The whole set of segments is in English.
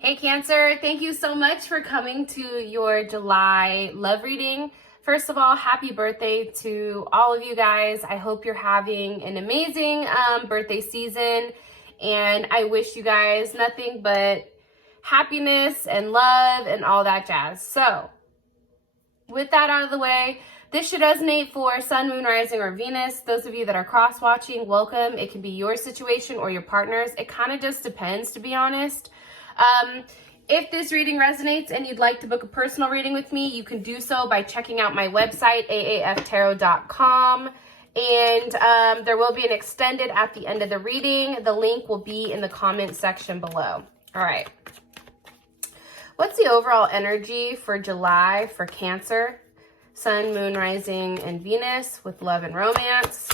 Hey Cancer, thank you so much for coming to your July love reading. First of all, happy birthday to all of you guys. I hope you're having an amazing birthday season, and I wish you guys nothing but happiness and love and all that jazz. So with that out of the way, this should resonate for Sun, Moon, Rising, or Venus. Those of you that are cross-watching, welcome. It can be your situation or your partner's. It kind of just depends, to be honest. If this reading resonates and you'd like to book a personal reading with me, you can do so by checking out my website, aaftarot.com. And there will be an extended at the end of the reading. The link will be in the comment section below. All right. What's the overall energy for July for Cancer? Sun, Moon, Rising, and Venus with love and romance.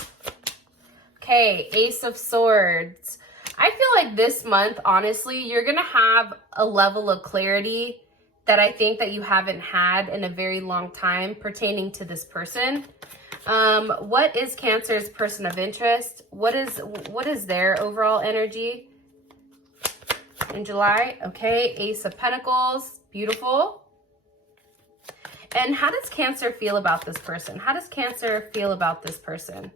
Okay, Ace of Swords. I feel like this month, honestly, you're going to have a level of clarity that I think that you haven't had in a very long time pertaining to this person. What is Cancer's person of interest? What is their overall energy in July? Okay, Ace of Pentacles. Beautiful. And how does Cancer feel about this person? How does Cancer feel about this person?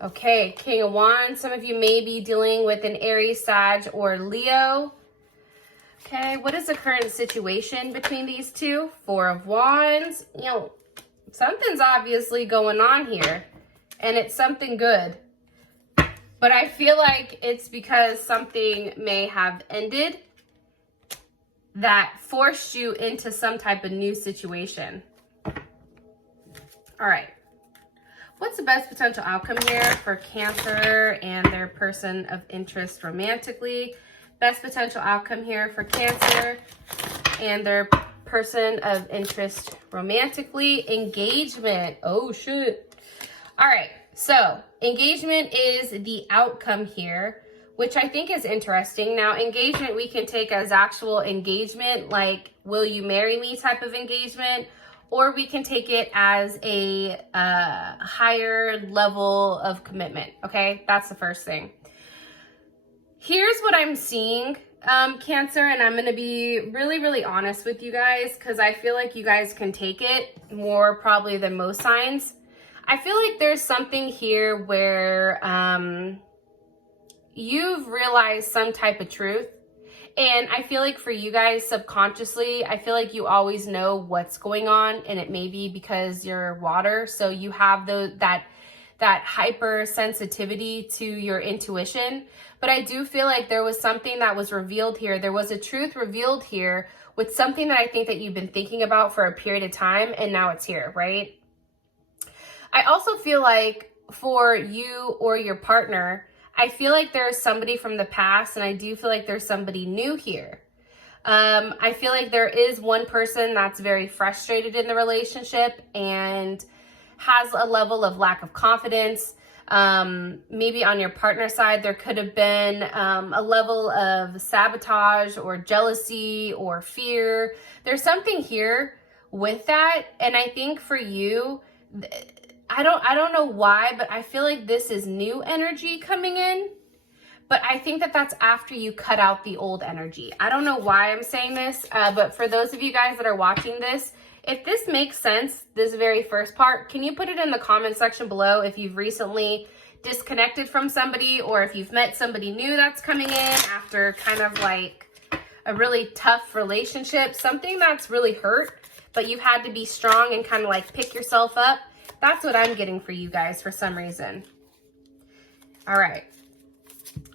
Okay, King of Wands. Some of you may be dealing with an Aries, Sag, or Leo. Okay, what is the current situation between these two? Four of Wands. You know, something's obviously going on here, and it's something good. But I feel like it's because something may have ended that forced you into some type of new situation. All right. What's the best potential outcome here for Cancer and their person of interest romantically? Best potential outcome here for Cancer and their person of interest romantically. Engagement. Oh, shit. All right. So engagement is the outcome here, which I think is interesting. Now, engagement we can take as actual engagement, like will you marry me type of engagement, or we can take it as a higher level of commitment, okay? That's the first thing. Here's what I'm seeing, Cancer, and I'm going to be really, really honest with you guys because I feel like you guys can take it more probably than most signs. I feel like there's something here where you've realized some type of truth. And I feel like for you guys subconsciously, I feel like you always know what's going on, and it may be because you're water. So you have that hypersensitivity to your intuition. But I do feel like there was something that was revealed here. There was a truth revealed here with something that I think that you've been thinking about for a period of time, and now it's here, right? I also feel like for you or your partner, I feel like there's somebody from the past, and I do feel like there's somebody new here. I feel like there is one person that's very frustrated in the relationship and has a level of lack of confidence. Maybe on your partner side, there could have been a level of sabotage or jealousy or fear. There's something here with that. And I think for you, I don't know why, but I feel like this is new energy coming in. But I think that that's after you cut out the old energy. I don't know why I'm saying this, but for those of you guys that are watching this, if this makes sense, this very first part, can you put it in the comment section below if you've recently disconnected from somebody or if you've met somebody new that's coming in after kind of like a really tough relationship, something that's really hurt, but you've had to be strong and kind of like pick yourself up. That's what I'm getting for you guys for some reason. All right.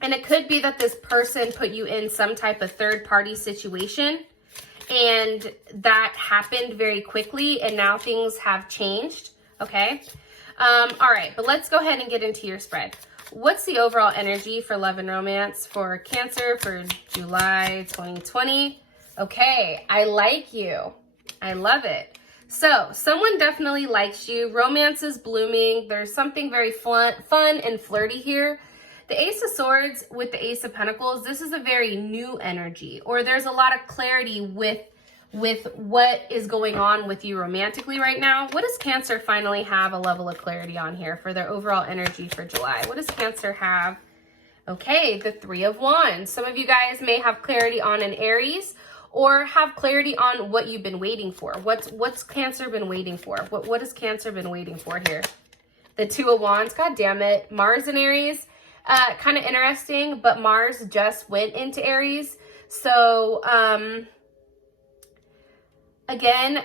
And it could be that this person put you in some type of third-party situation, and that happened very quickly, and now things have changed, okay? All right, but let's go ahead and get into your spread. What's the overall energy for love and romance for Cancer for July 2020? Okay, I like you. I love it. So someone definitely likes you. Romance is blooming. There's something very fun and flirty here. The Ace of Swords with the Ace of Pentacles, this is a very new energy, or there's a lot of clarity with what is going on with you romantically right now. What does Cancer finally have a level of clarity on here for their overall energy for July? What does Cancer have Okay, the Three of Wands. Some of you guys may have clarity on an Aries or have clarity on what you've been waiting for. What's Cancer been waiting for? What has Cancer been waiting for here? The Two of Wands, god damn it. Mars and Aries, kind of interesting, but Mars just went into Aries. So, again,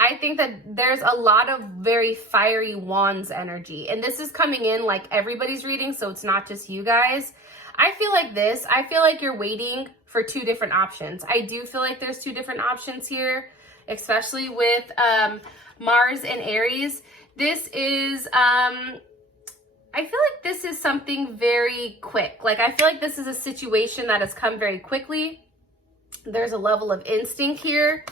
I think that there's a lot of very fiery wands energy, and this is coming in like everybody's reading, so it's not just you guys. I feel like this. I feel like you're waiting for two different options. I do feel like there's two different options here, especially with Mars and Aries. This is, I feel like this is something very quick. Like, I feel like this is a situation that has come very quickly. There's a level of instinct here.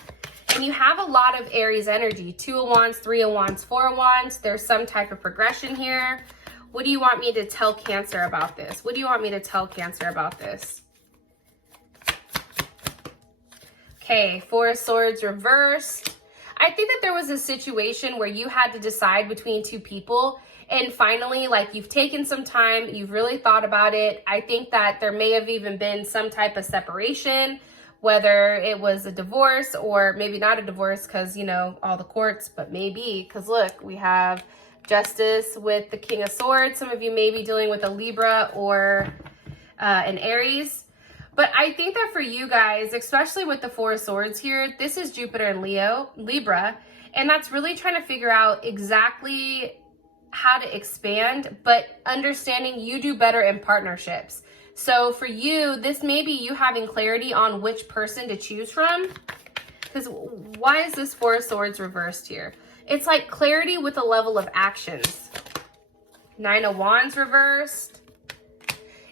And you have a lot of Aries energy. Two of Wands, Three of Wands, Four of Wands. There's some type of progression here. What do you want me to tell Cancer about this? What do you want me to tell Cancer about this? Okay, Four of Swords reversed. I think that there was a situation where you had to decide between two people, and finally, like, you've taken some time, you've really thought about it. I think that there may have even been some type of separation, whether it was a divorce or maybe not a divorce because, you know, all the courts, but maybe, because look, we have Justice with the King of Swords. Some of you may be dealing with a Libra or an Aries. But I think that for you guys, especially with the Four of Swords here, this is Jupiter and Libra, and that's really trying to figure out exactly how to expand, but understanding you do better in partnerships. So for you, this may be you having clarity on which person to choose from. Because why is this Four of Swords reversed here? It's like clarity with a level of actions. Nine of Wands reversed.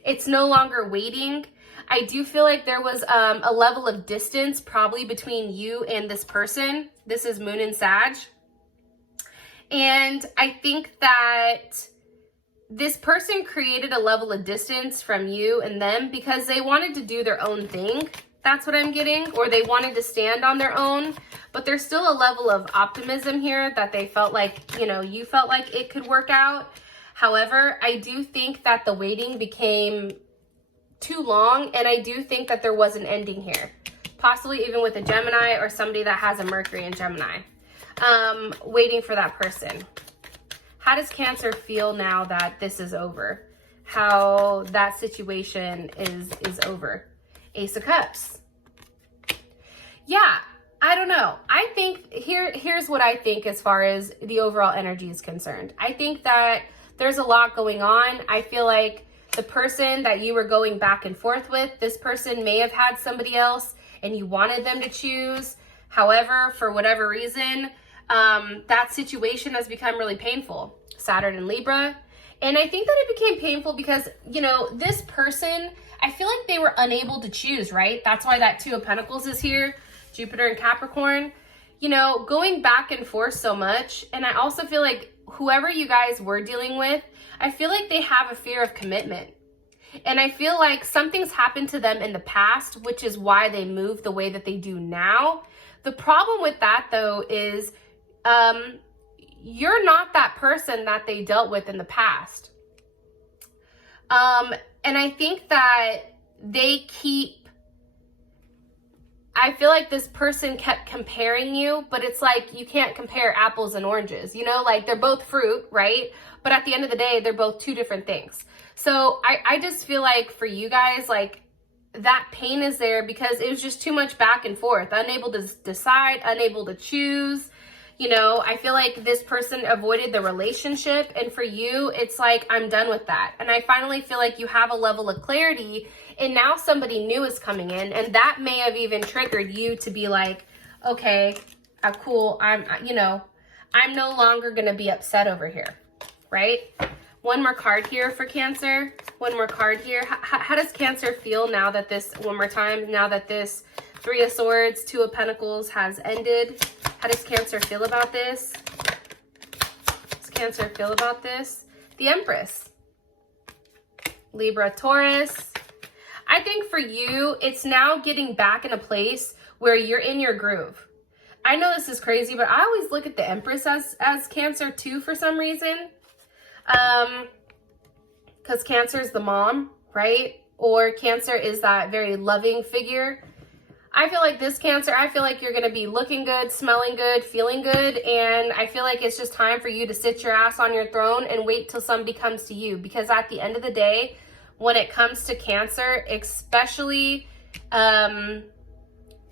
It's no longer waiting. I do feel like there was a level of distance probably between you and this person. This is Moon and Sag. And I think that this person created a level of distance from you and them because they wanted to do their own thing. That's what I'm getting. Or they wanted to stand on their own. But there's still a level of optimism here that they felt like, you know, you felt like it could work out. However, I do think that the waiting became too long, and I do think that there was an ending here, possibly even with a Gemini or somebody that has a Mercury in Gemini, waiting for that person. How does Cancer feel now that this is over? How that situation is over? Ace of Cups. Yeah, I don't know. I think here's what I think as far as the overall energy is concerned. I think that there's a lot going on. I feel like the person that you were going back and forth with, this person may have had somebody else and you wanted them to choose. However, for whatever reason, that situation has become really painful. Saturn and Libra. And I think that it became painful because, you know, this person, I feel like they were unable to choose, right? That's why that Two of Pentacles is here, Jupiter and Capricorn. You know, going back and forth so much. And I also feel like whoever you guys were dealing with, I feel like they have a fear of commitment. And I feel like something's happened to them in the past, which is why they move the way that they do now. The problem with that, though, is you're not that person that they dealt with in the past. And I think that I feel like this person kept comparing you, but it's like you can't compare apples and oranges, you know, like they're both fruit, right? But at the end of the day, they're both two different things. So I just feel like for you guys, like that pain is there because it was just too much back and forth, unable to decide, unable to choose. You know, I feel like this person avoided the relationship, and for you, it's like, I'm done with that. And I finally feel like you have a level of clarity, and now somebody new is coming in, and that may have even triggered you to be like, okay, cool, I'm no longer going to be upset over here, right? One more card here for Cancer. One more card here. How does Cancer feel now that this, one more time, now that this Three of Swords, Two of Pentacles has ended? How does Cancer feel about this? How does Cancer feel about this? The Empress. Libra, Taurus. I think for you, it's now getting back in a place where you're in your groove. I know this is crazy, but I always look at the Empress as Cancer too for some reason. because Cancer is the mom, right? Or Cancer is that very loving figure. I feel like this Cancer, I feel like you're going to be looking good, smelling good, feeling good. And I feel like it's just time for you to sit your ass on your throne and wait till somebody comes to you. Because at the end of the day, when it comes to Cancer, especially a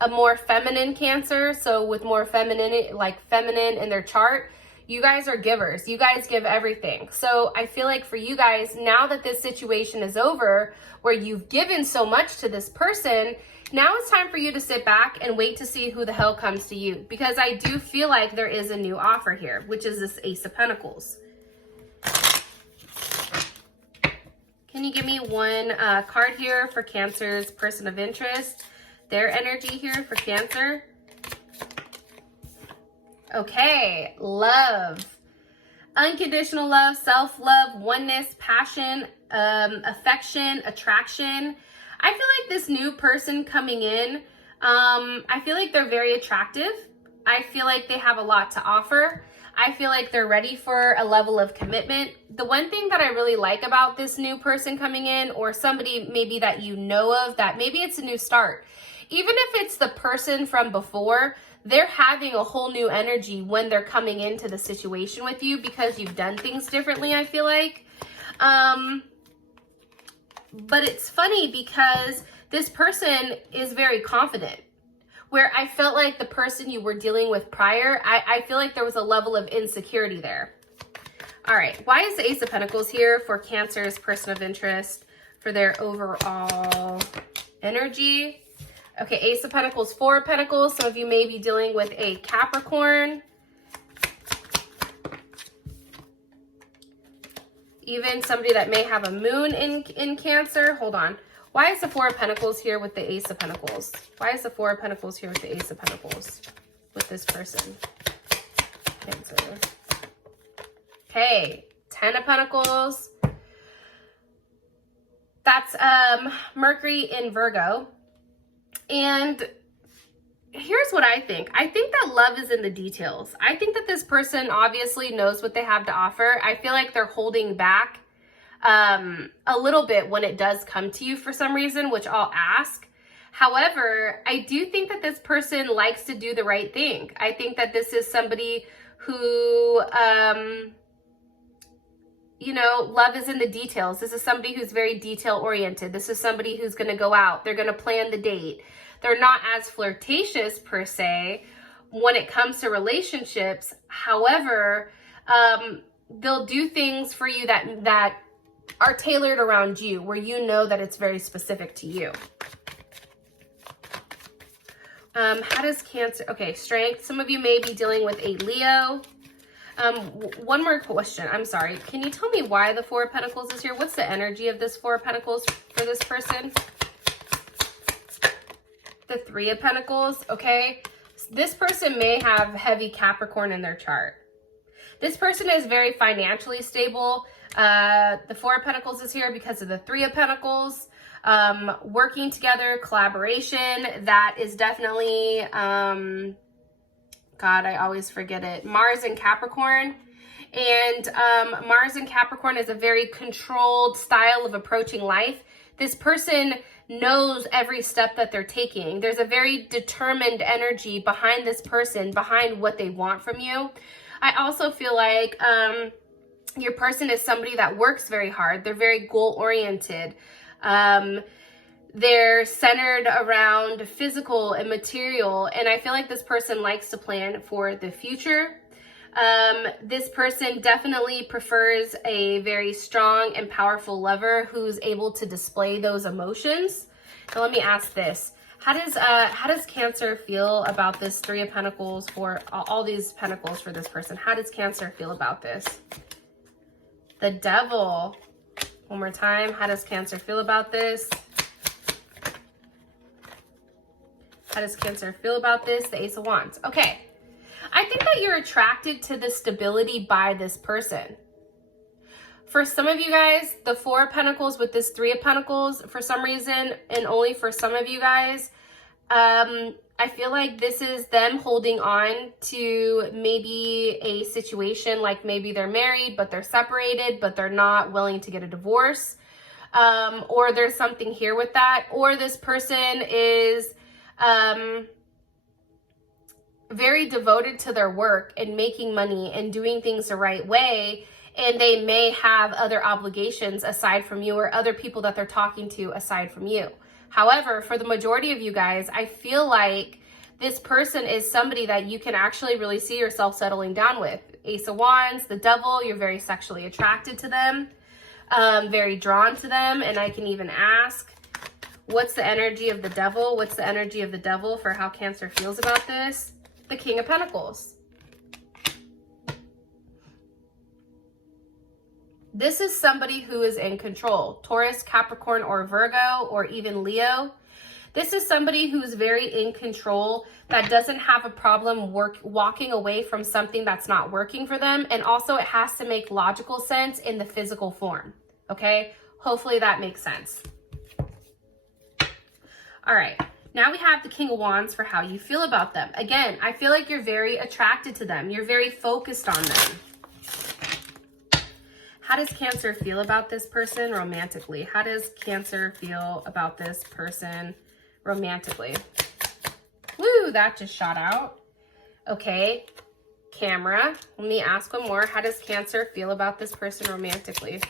more feminine Cancer, so with more feminine, like feminine in their chart, you guys are givers. You guys give everything. So I feel like for you guys, now that this situation is over, where you've given so much to this person, now it's time for you to sit back and wait to see who the hell comes to you. Because I do feel like there is a new offer here, which is this Ace of Pentacles. Can you give me one card here for Cancer's person of interest? Their energy here for Cancer. Okay, love. Unconditional love, self-love, oneness, passion, affection, attraction. I feel like this new person coming in, I feel like they're very attractive. I feel like they have a lot to offer. I feel like they're ready for a level of commitment. The one thing that I really like about this new person coming in, or somebody maybe that you know of, that maybe it's a new start. Even if it's the person from before, they're having a whole new energy when they're coming into the situation with you because you've done things differently, I feel like. But it's funny because this person is very confident. Where I felt like the person you were dealing with prior, I feel like there was a level of insecurity there. All right, why is the Ace of Pentacles here for Cancer's person of interest for their overall energy? Okay, Ace of Pentacles, Four of Pentacles. Some of you may be dealing with a Capricorn. Even somebody that may have a moon in Cancer. Hold on. Why is the Four of Pentacles here with the Ace of Pentacles? Why is the Four of Pentacles here with the Ace of Pentacles with this person? Cancer. Okay, Ten of Pentacles. That's Mercury in Virgo. And here's what I think. I think that love is in the details. I think that this person obviously knows what they have to offer. I feel like they're holding back a little bit when it does come to you for some reason, which I'll ask. However, I do think that this person likes to do the right thing. I think that this is somebody who, you know, love is in the details. This is somebody who's very detail oriented. This is somebody who's going to go out. They're going to plan the date. They're not as flirtatious per se when it comes to relationships. However, they'll do things for you that are tailored around you, where you know that it's very specific to you. How does Cancer, okay, strength. Some of you may be dealing with a Leo. One more question. I'm sorry. Can you tell me why the Four of Pentacles is here? What's the energy of this Four of Pentacles for this person? The Three of Pentacles, okay? This person may have heavy Capricorn in their chart. This person is very financially stable. The Four of Pentacles is here because of the Three of Pentacles. Working together, collaboration, that is definitely, God, I always forget it. Mars and Capricorn. And Mars and Capricorn is a very controlled style of approaching life. This person knows every step that they're taking. There's a very determined energy behind this person, behind what they want from you. I also feel like your person is somebody that works very hard. They're very goal-oriented. They're centered around physical and material. And I feel like this person likes to plan for the future. This person definitely prefers a very strong and powerful lover who's able to display those emotions. Now let me ask this. How does Cancer feel about this Three of Pentacles for all these pentacles for this person? How does Cancer feel about this? The Devil. One more time. How does Cancer feel about this? How does Cancer feel about this? The Ace of Wands. Okay. I think that you're attracted to the stability by this person. For some of you guys, the Four of Pentacles with this Three of Pentacles, for some reason, and only for some of you guys, I I feel like this is them holding on to maybe a situation, like maybe they're married, but they're separated, but they're not willing to get a divorce. Or there's something here with that. Or this person is very devoted to their work and making money and doing things the right way. And they may have other obligations aside from you, or other people that they're talking to aside from you. However, for the majority of you guys, I feel like this person is somebody that you can actually really see yourself settling down with. Ace of Wands, the Devil, you're very sexually attracted to them, very drawn to them. And I can even ask, what's the energy of the Devil? What's the energy of the Devil for how Cancer feels about this? The King of Pentacles. This is somebody who is in control. Taurus, Capricorn, or Virgo, or even Leo. This is somebody who's very in control, that doesn't have a problem walking away from something that's not working for them. And also it has to make logical sense in the physical form. Okay? Hopefully that makes sense. All right. Now we have the King of Wands for how you feel about them. Again, I feel like you're very attracted to them. You're very focused on them. How does Cancer feel about this person romantically? How does Cancer feel about this person romantically? Woo, that just shot out. Okay, camera. Let me ask one more. How does Cancer feel about this person romantically?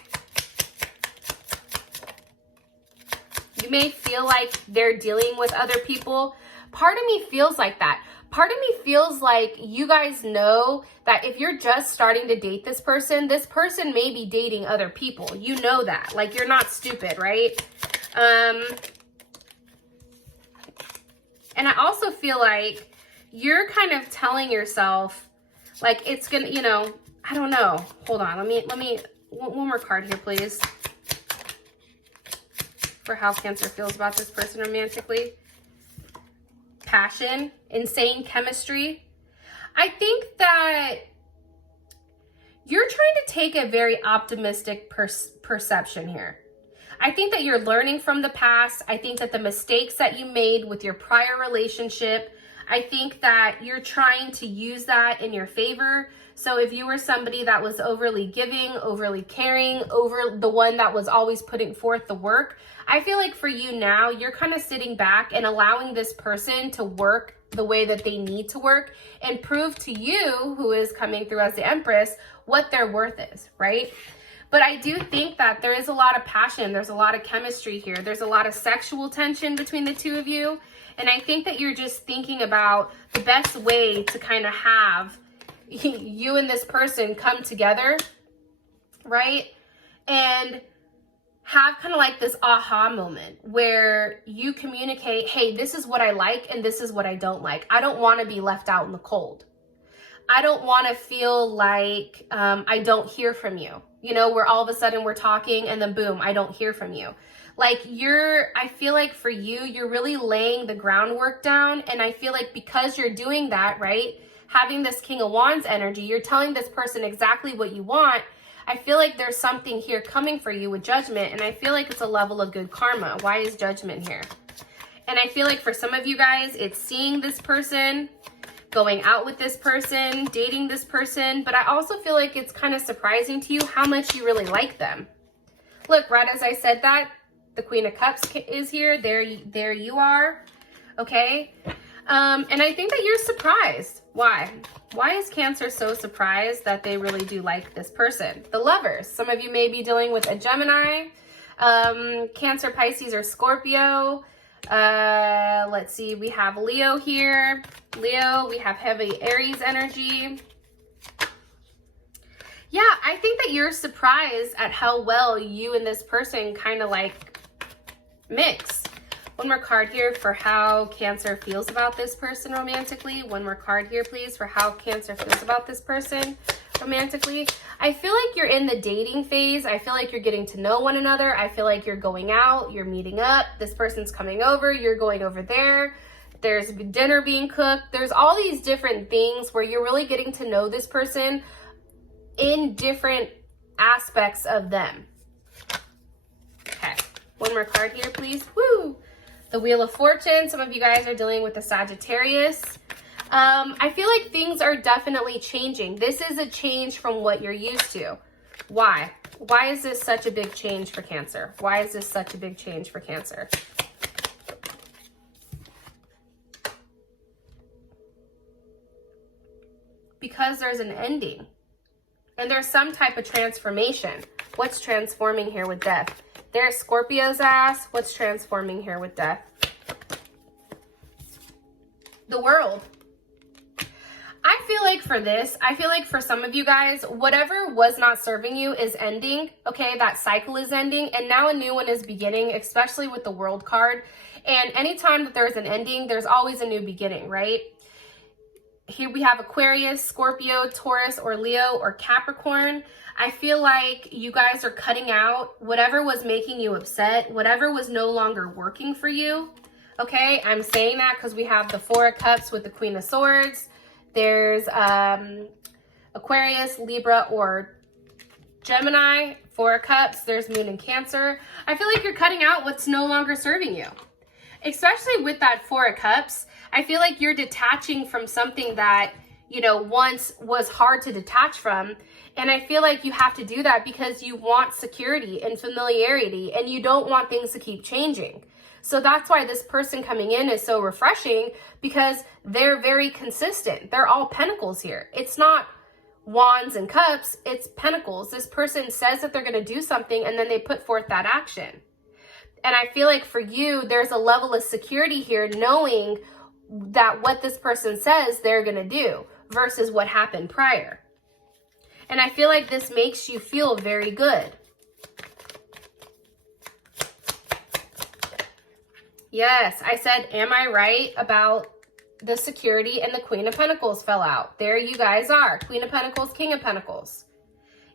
You may feel like they're dealing with other people. Part of me feels like that. Part of me feels like you guys know that if you're just starting to date this person may be dating other people. You know that. Like, you're not stupid, right? And I also feel like you're kind of telling yourself, like, it's gonna, you know, I don't know. Hold on. Let me, one more card here, please. For how Cancer feels about this person romantically. Passion, insane chemistry. I think that you're trying to take a very optimistic perception here. I think that you're learning from the past. I think that the mistakes that you made with your prior relationship, I think that you're trying to use that in your favor. So if you were somebody that was overly giving, overly caring, over the one that was always putting forth the work, I feel like for you now, you're kind of sitting back and allowing this person to work the way that they need to work and prove to you, who is coming through as the Empress, what their worth is, right? But I do think that there is a lot of passion. There's a lot of chemistry here. There's a lot of sexual tension between the two of you. And I think that you're just thinking about the best way to kind of have you and this person come together, right? And have kind of like this aha moment where you communicate, hey, this is what I like and this is what I don't like. I don't want to be left out in the cold. I don't want to feel like I don't hear from you. You know, where all of a sudden we're talking and then boom, I don't hear from you. Like I feel like for you, you're really laying the groundwork down. And I feel like because you're doing that, right? Having this King of Wands energy, you're telling this person exactly what you want. I feel like there's something here coming for you with Judgment, and I feel like it's a level of good karma. Why is Judgment here? And I feel like for some of you guys, it's seeing this person, going out with this person, dating this person, but I also feel like it's kind of surprising to you how much you really like them. Look, right as I said that, the Queen of Cups is here. There you are, okay? And I think that you're surprised. Why? Why is Cancer so surprised that they really do like this person? The Lovers. Some of you may be dealing with a Gemini, Cancer, Pisces, or Scorpio. Let's see. We have Leo here. Leo, we have heavy Aries energy. Yeah, I think that you're surprised at how well you and this person kind of like mix. One more card here for how Cancer feels about this person romantically. One more card here, please, for how Cancer feels about this person romantically. I feel like you're in the dating phase. I feel like you're getting to know one another. I feel like you're going out, you're meeting up. This person's coming over, you're going over there. There's dinner being cooked. There's all these different things where you're really getting to know this person in different aspects of them. Okay, one more card here, please. Woo! The Wheel of Fortune. Some of you guys are dealing with the Sagittarius. I feel like things are definitely changing. This is a change from what you're used to. Why? Why is this such a big change for Cancer? Why is this such a big change for Cancer? Because there's an ending. And there's some type of transformation. What's transforming here with Death? There's Scorpio's ass. What's transforming here with Death? The World. I feel like for this, I feel like for some of you guys, whatever was not serving you is ending, okay? That cycle is ending, and now a new one is beginning, especially with the World card. And anytime that there's an ending, there's always a new beginning, right? Here we have Aquarius, Scorpio, Taurus, or Leo, or Capricorn. I feel like you guys are cutting out whatever was making you upset, whatever was no longer working for you, okay? I'm saying that because we have the Four of Cups with the Queen of Swords. There's Aquarius, Libra, or Gemini, Four of Cups. There's Moon and Cancer. I feel like you're cutting out what's no longer serving you. Especially with that Four of Cups, I feel like you're detaching from something that, you know, once was hard to detach from. And I feel like you have to do that because you want security and familiarity, and you don't want things to keep changing. So that's why this person coming in is so refreshing, because they're very consistent. They're all pentacles here. It's not wands and cups, it's pentacles. This person says that they're going to do something, and then they put forth that action. And I feel like for you, there's a level of security here, knowing that what this person says they're going to do versus what happened prior. And I feel like this makes you feel very good. Yes, I said, am I right about the security? And the Queen of Pentacles fell out. There you guys are. Queen of Pentacles, King of Pentacles.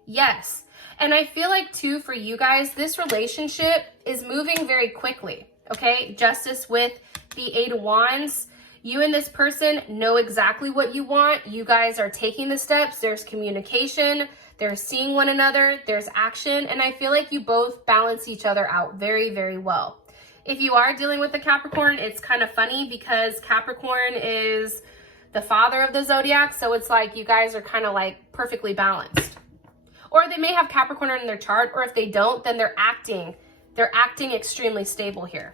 Yes. And I feel like, too, for you guys, this relationship is moving very quickly, okay? Justice with the Eight of Wands. You and this person know exactly what you want. You guys are taking the steps. There's communication. There's seeing one another. There's action. And I feel like you both balance each other out very, very well. If you are dealing with a Capricorn, it's kind of funny because Capricorn is the father of the zodiac. So it's like you guys are kind of like perfectly balanced. Or they may have Capricorn in their chart, or if they don't, then they're acting extremely stable here.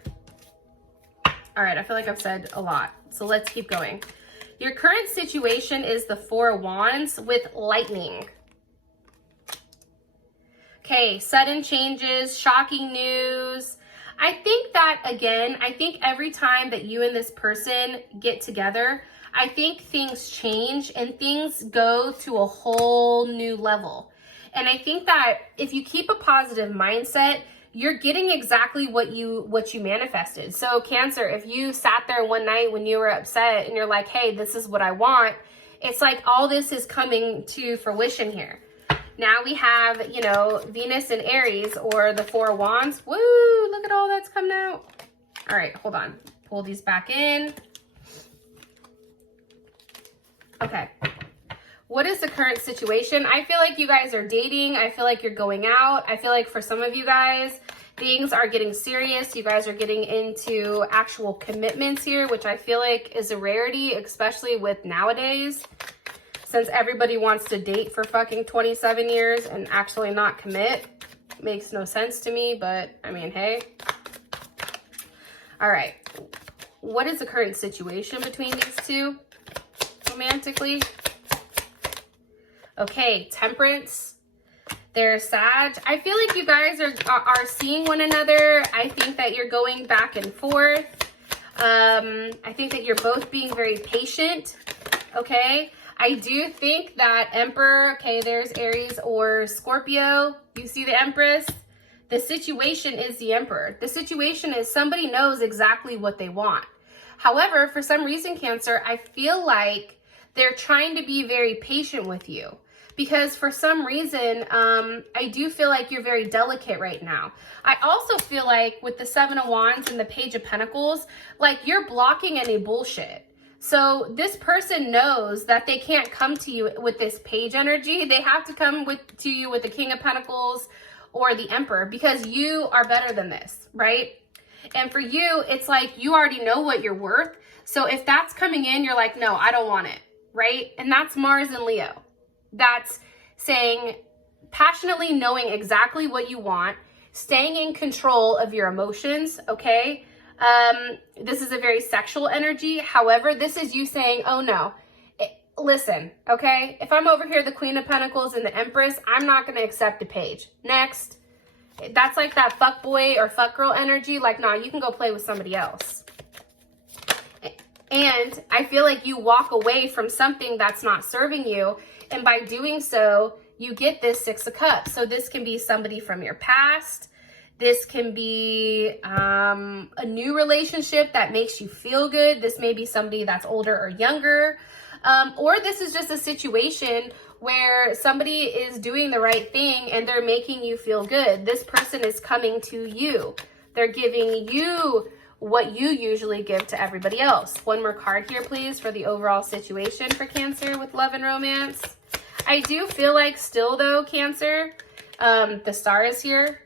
All right, I feel like I've said a lot. So let's keep going. Your current situation is the Four of Wands with lightning. Okay, sudden changes, shocking news. I think that, again, I think every time that you and this person get together, I think things change and things go to a whole new level. And I think that if you keep a positive mindset, you're getting exactly what you manifested. So Cancer, if you sat there one night when you were upset and you're like, hey, this is what I want, it's like all this is coming to fruition here. Now we have, you know, Venus and Aries, or the Four of Wands. Woo, look at all that's coming out. All right, hold on. Pull these back in. Okay. What is the current situation? I feel like you guys are dating. I feel like you're going out. I feel like for some of you guys, things are getting serious. You guys are getting into actual commitments here, which I feel like is a rarity, especially with nowadays. Since everybody wants to date for fucking 27 years and actually not commit. Makes no sense to me, but I mean, hey. All right. What is the current situation between these two romantically? Okay, Temperance. There's Sag. I feel like you guys are seeing one another. I think that you're going back and forth. I think that you're both being very patient. Okay. I do think that Emperor, okay, there's Aries or Scorpio. You see the Empress? The situation is the Emperor. The situation is somebody knows exactly what they want. However, for some reason, Cancer, I feel like they're trying to be very patient with you. Because for some reason, I do feel like you're very delicate right now. I also feel like with the Seven of Wands and the Page of Pentacles, like you're blocking any bullshit. So this person knows that they can't come to you with this page energy. They have to come to you with the King of Pentacles or the Emperor, because you are better than this, right? And for you, it's like you already know what you're worth. So if that's coming in, you're like, no, I don't want it, right? And that's Mars and Leo. That's saying passionately knowing exactly what you want, staying in control of your emotions, okay? This is a very sexual energy. However, this is you saying, oh no, listen, okay? If I'm over here, the Queen of Pentacles and the Empress, I'm not going to accept a page. Next. That's like that fuck boy or fuck girl energy. Like, nah, you can go play with somebody else. And I feel like you walk away from something that's not serving you. And by doing so, you get this Six of Cups. So this can be somebody from your past. This can be a new relationship that makes you feel good. This may be somebody that's older or younger. Or this is just a situation where somebody is doing the right thing and they're making you feel good. This person is coming to you. They're giving you what you usually give to everybody else. One more card here, please, for the overall situation for Cancer with love and romance. I do feel like still, though, Cancer, the Star is here.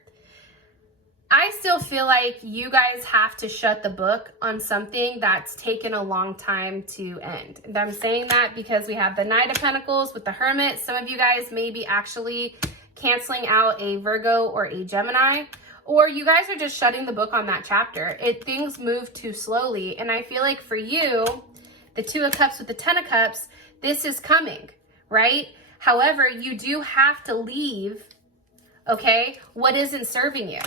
I still feel like you guys have to shut the book on something that's taken a long time to end. And I'm saying that because we have the Knight of Pentacles with the Hermit. Some of you guys may be actually canceling out a Virgo or a Gemini, or you guys are just shutting the book on that chapter. Things move too slowly. And I feel like for you, the Two of Cups with the Ten of Cups, this is coming, right? However, you do have to leave, okay, what isn't serving you.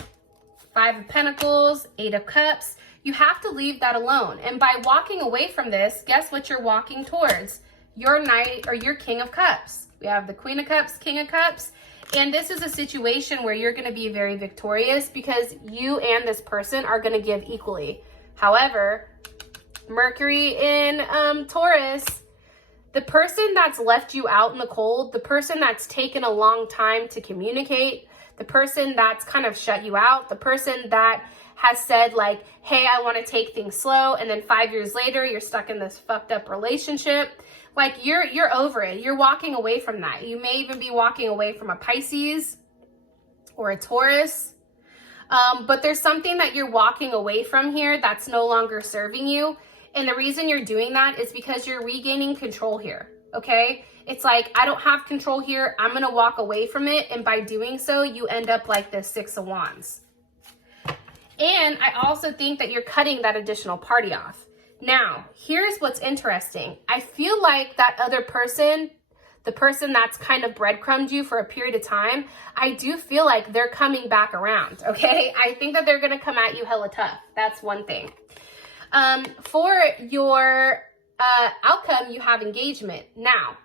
Five of Pentacles, Eight of Cups. You have to leave that alone. And by walking away from this, guess what you're walking towards? Your Knight or your King of Cups. We have the Queen of Cups, King of Cups. And this is a situation where you're going to be very victorious because you and this person are going to give equally. However, Mercury in Taurus, the person that's left you out in the cold, the person that's taken a long time to communicate, the person that's kind of shut you out, the person that has said like, hey, I want to take things slow. And then 5 years later, you're stuck in this fucked up relationship. Like you're over it. You're walking away from that. You may even be walking away from a Pisces or a Taurus. But there's something that you're walking away from here that's no longer serving you. And the reason you're doing that is because you're regaining control here. Okay. It's like, I don't have control here. I'm going to walk away from it. And by doing so, you end up like this Six of Wands. And I also think that you're cutting that additional party off. Now, here's what's interesting. I feel like that other person, the person that's kind of breadcrumbed you for a period of time, I do feel like they're coming back around, okay? I think that they're going to come at you hella tough. That's one thing. For your outcome, you have engagement. Now,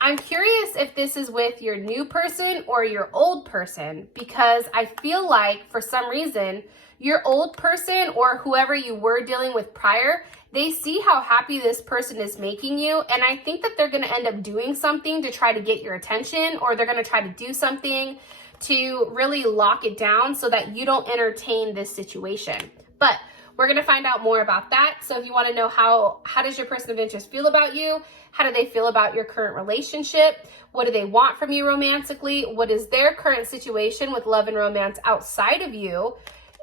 I'm curious if this is with your new person or your old person, because I feel like for some reason, your old person or whoever you were dealing with prior, they see how happy this person is making you. And I think that they're going to end up doing something to try to get your attention, or they're going to try to do something to really lock it down so that you don't entertain this situation. But we're going to find out more about that. So if you want to know how does your person of interest feel about you? How do they feel about your current relationship? What do they want from you romantically? What is their current situation with love and romance outside of you?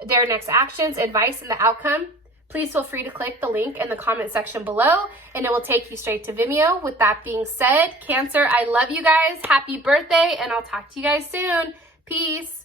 Their next actions, advice, and the outcome. Please feel free to click the link in the comment section below and it will take you straight to Vimeo. With that being said, Cancer, I love you guys. Happy birthday, and I'll talk to you guys soon. Peace.